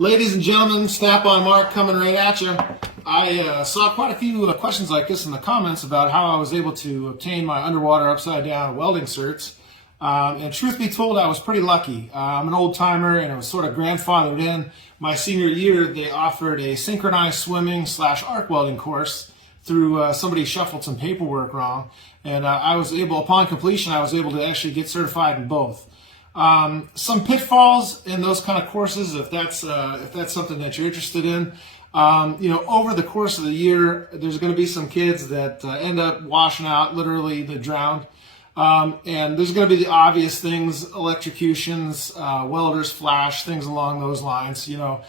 Ladies and gentlemen, Snap-on Mark coming right at you. I saw quite a few questions like this in the comments about how I was able to obtain my underwater upside down welding certs. And truth be told, I was pretty lucky. I'm an old timer and I was sort of grandfathered in. My senior year, they offered a synchronized swimming / arc welding course through somebody shuffled some paperwork wrong. And I was able, upon completion, I was able to actually get certified in both. Some pitfalls in those kind of courses, if that's something that you're interested in. Over the course of the year, there's going to be some kids that end up washing out, literally they drowned. And there's going to be the obvious things, electrocutions, welders flash, things along those lines, if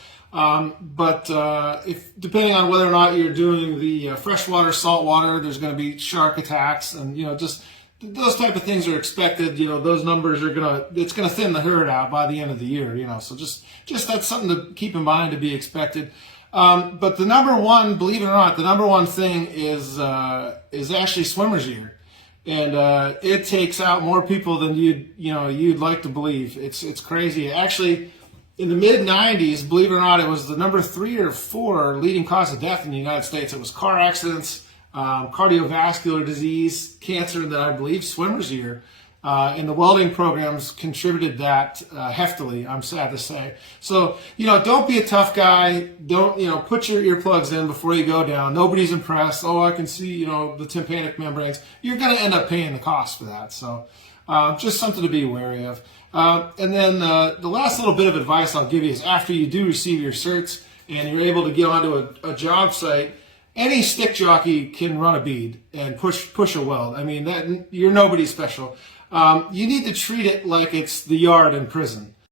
depending on whether or not you're doing the freshwater, saltwater, there's going to be shark attacks, and just those type of things are expected. Those numbers are it's gonna thin the herd out by the end of the year. So just that's something to keep in mind, to be expected. But the number one, believe it or not, the number one thing is actually swimmer's ear. And it takes out more people than you'd like to believe. It's crazy. Actually, in the mid 90s, believe it or not, it was the number 3 or 4 leading cause of death in the United States. It was car accidents, cardiovascular disease, cancer, and then I believe swimmer's ear. And the welding programs contributed that heftily, I'm sad to say. So, don't be a tough guy. Don't, put your earplugs in before you go down. Nobody's impressed. Oh, I can see, the tympanic membranes. You're going to end up paying the cost for that. So, just something to be wary of. And then the last little bit of advice I'll give you is, after you do receive your certs and you're able to get onto a job site, any stick jockey can run a bead and push a weld. I mean, you're nobody special. You need to treat it like it's the yard in prison.